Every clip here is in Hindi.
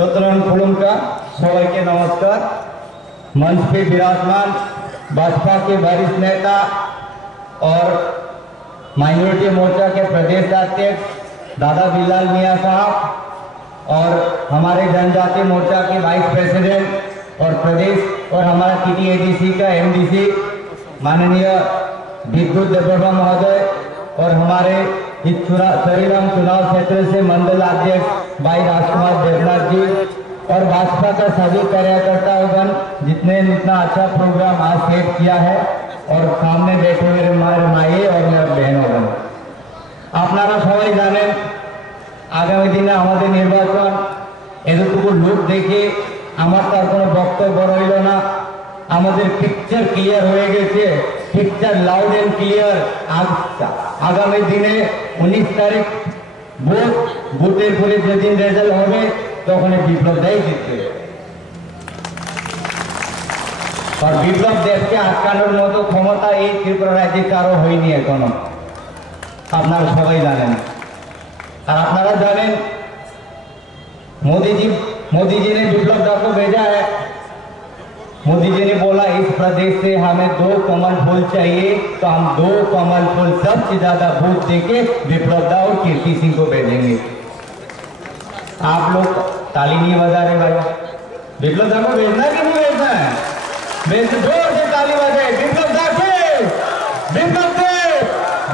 श्रोतरण खुलुमका सबाई के नमस्कार। मंच पे विराजमान भाजपा के वरिष्ठ नेता और माइनॉरिटी मोर्चा के प्रदेश अध्यक्ष दादा बिलाल मियां साहब और हमारे जनजाति मोर्चा के वाइस प्रेसिडेंट और प्रदेश और हमारा TTADC का MDC माननीय विद्युत देववर्मा महोदय और हमारे इस सरीराम चुनाव क्षेत्र से मंडल अध्यक्ष भाई राजकुमार देवनाथ जी और भाजपा का सभी कार्यकर्तागण जितने इतना अच्छा प्रोग्राम आज सेट किया है और सामने बैठे हुए हमारे माए और मेरे बहनों আপনারা সবাই জানেন আগামী দিনে আমাদের নির্বাচন এতটুকু লোক দেখে আমার তার কোনো বক্তব্য রইল না। আমাদের পিকচার ক্লিয়ার হয়ে গেছে, পিকচার লাউড এন্ড ক্লিয়ার। আগামী দিনে 19 তারিখ ভোটের পরে যেদিন রেজাল্ট হবে তখন বিপ্লব দাই জিতবে। আর বিপ্লব দেশকে আটকানোর মতো ক্ষমতা এই ত্রিপুরা রাজ্যে কারো হয়নি এখনো, আপনারা সবাই জানেন। और আপনারা জানেন मोदी जी ने विप्लव दा को भेजा है। मोदी जी ने बोला इस प्रदेश से हमें 2 कमल फूल चाहिए, तो हम 2 कमल फूल सबसे ज्यादा वोट देके विप्लव दा और कीर्ति सिंह को भेजेंगे। आप लोग ताली नहीं बजा रहे भाई, विप्लव दा को भेजना कि नहीं भेजना है? जोर से ताली बजाए, विप्लव दा के, विप्लव के,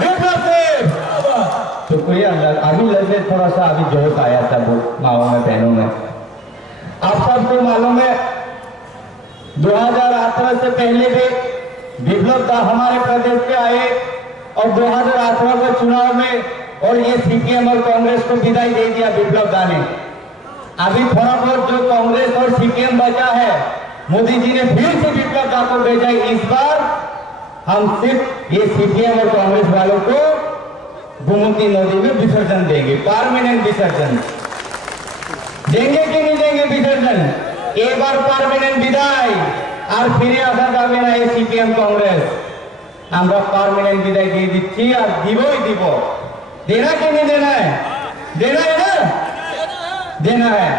विप्लव के। शुक्रिया। अभी लगे थोड़ा सा अभी जोश आया था माओ में बहनों में। आप सबको मालूम है 2018 से पहले भी विप्लव दा हमारे प्रदेश पे आए और 2018 के चुनाव में और ये CPM और कांग्रेस को विदाई दे दिया विप्लव दा ने। अभी थोड़ा बहुत जो कांग्रेस और CPM बचा है, मोदी जी ने फिर से विप्लव दा को भेजा। इस बार हम सिर्फ ये CPM और कांग्रेस वालों को गोमती नदी में विसर्जन देंगे, परमानेंट विसर्जन देंगे कि नहीं देंगे विसर्जन? एक बार परमानेंट विदाई और फिर आशा जाबे ना ये CPM कांग्रेस। আমরা परमानेंट विदाई দিয়ে দিচ্ছি আর দিবই দিব। देना कि नहीं देना है? देना है ना? देना है।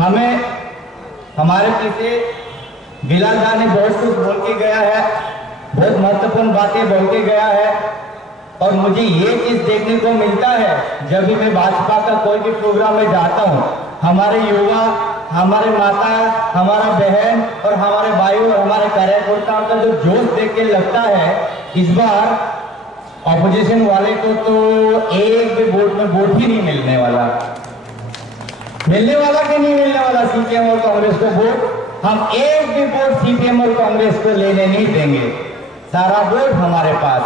हमें हमारे पीछे बिलाल दा ने बहुत कुछ बोल के गया है, बहुत महत्वपूर्ण बातें बोल के गया है और मुझे ये चीज देखने को मिलता है जब भी मैं भाजपा का कोई भी प्रोग्राम में जाता हूँ, हमारे युवा, हमारे माता, हमारा बहन और हमारे भाई और हमारे कार्यकर्ताओं का जो जोश देख के लगता है इस बार ऑपोजिशन वाले को तो एक भी वोट में वोट ही नहीं मिलने वाला। मिलने वाला कि नहीं मिलने वाला CPM और कांग्रेस को वोट? हम एक भी वोट CPM और कांग्रेस को लेने नहीं देंगे, सारा वोट हमारे पास।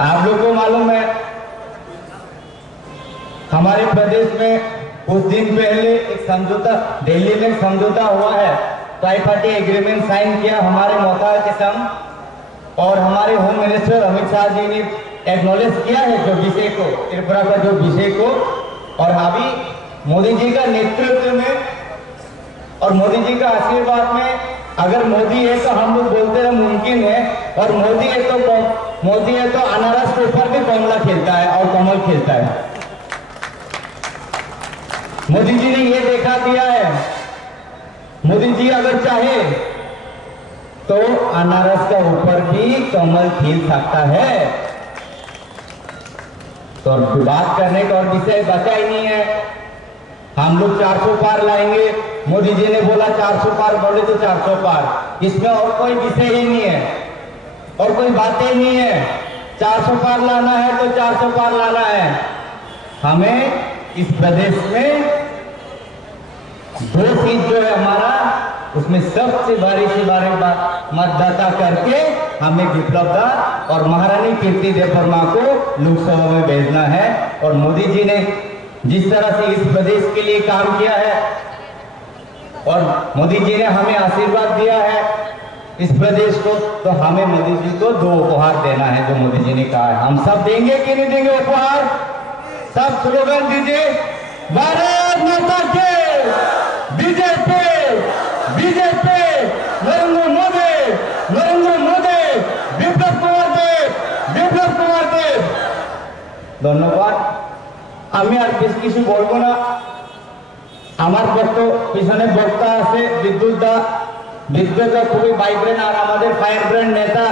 आप लोगों को मालूम है हमारे प्रदेश में कुछ दिन पहले एक समझौता दिल्ली में समझौता हुआ है, ट्राइपार्टी एग्रीमेंट साइन किया हमारे मोता के संग और हमारे होम मिनिस्टर अमित शाह जी ने एक्नॉलेज किया है जो विषय को, त्रिपुरा का जो विषय को। और अभी मोदी जी का नेतृत्व में और मोदी जी का आशीर्वाद में अगर मोदी है तो हम लोग बोलते हैं मुमकिन है, और मोदी है तो अनारस के ऊपर भी कमला खेलता है और कमल खेलता है। मोदी जी ने ये देखा दिया है, मोदी जी अगर चाहे तो अनारस का ऊपर भी कमल खिल सकता है। तो बात करने का और विषय बचा ही नहीं है। हम लोग 400 पार लाएंगे, मोदी जी ने बोला 400 पार, बोले तो 400 पार, इसमें और कोई विषय ही नहीं है और कोई बातें नहीं है। 400 पार लाना है तो 400 पार लाना है। हमें इस प्रदेश में 2 सीट जो है हमारा, उसमें सबसे बड़ी मतदाता करके हमें विप्लव दा और महारानी कीर्ति देववर्मा को लोकसभा में भेजना है। और मोदी जी ने जिस तरह से इस प्रदेश के लिए काम किया है और मोदी जी ने हमें आशीर्वाद दिया है इस प्रदेश को, तो हमें मोदी जी को 2 उपहार देना है जो मोदी जी ने कहा है। हम सब देंगे कि नहीं देंगे उपहार? सब स्लोगन दीजिए, भारत माता के, बीजेपी, बीजेपी, नरेंद्र मोदी, नरेंद्र मोदी, विप्लव कुमार देव, विप्लव कुमार देव। धन्यवाद। আমি আর বেশ কিছু বলবো না। আমার পিছনে বক্তা আছে বিদ্যুৎ দা খুবই ভাইব্রেন্ট আর আমাদের ফায়ার ব্র্যান্ড নেতা,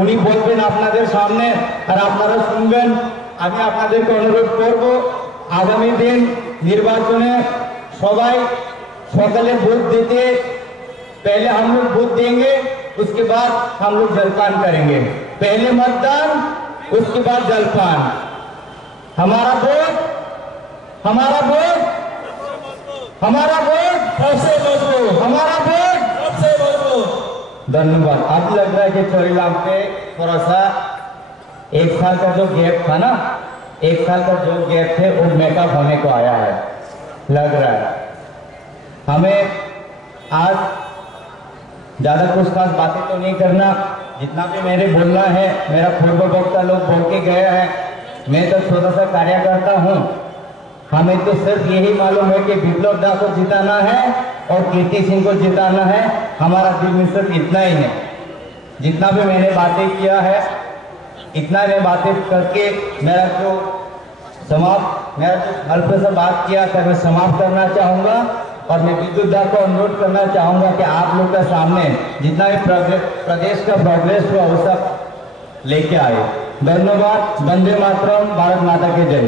উনি বলবেন আপনাদের সামনে আর আপনারা শুনবেন। আমি আপনাদেরকে অনুরোধ করব, আগামী দিন निर्वाचने सबाई सकाले वोट देते, पहले हम लोग वोट देंगे, उसके बाद हम लोग जलपान करेंगे। पहले मतदान, उसके बाद जलपान। हमारा वोट, हमारा वोट, हमारा वोट सबसे मजबूत, हमारा वोट सबसे मजबूत। धन्यवाद। अब लग रहा है कि चोरीलाम पे थोड़ा सा 1 साल का जो गैप था ना, 1 साल का जो गैप थे वो मेकअप होने को आया है, लग रहा है। हमें आज ज्यादा कुछ खास बातें तो नहीं करना, जितना भी मेरे बोलना है मेरा पूर्व वक्ता लोग बोल के गए हैं। मैं तो छोटा सा कार्यकर्ता हूँ। हमें तो सिर्फ यही मालूम है कि विप्लव दा को जिताना है और कीर्ति सिंह को जिताना है। हमारा दिल में सिर्फ इतना ही है। जितना भी मैंने बातें किया है, इतना मैं बातें करके मेरा जो हल्प से बात किया था मैं समाप्त करना चाहूँगा। और मैं विद्युत दा को अनुरोध करना चाहूँगा कि आप लोग के सामने जितना भी प्रदेश का प्रोग्रेस हुआ वो सब लेके आए। धन्यवाद। वंदे मातरम। भारत माता की जय।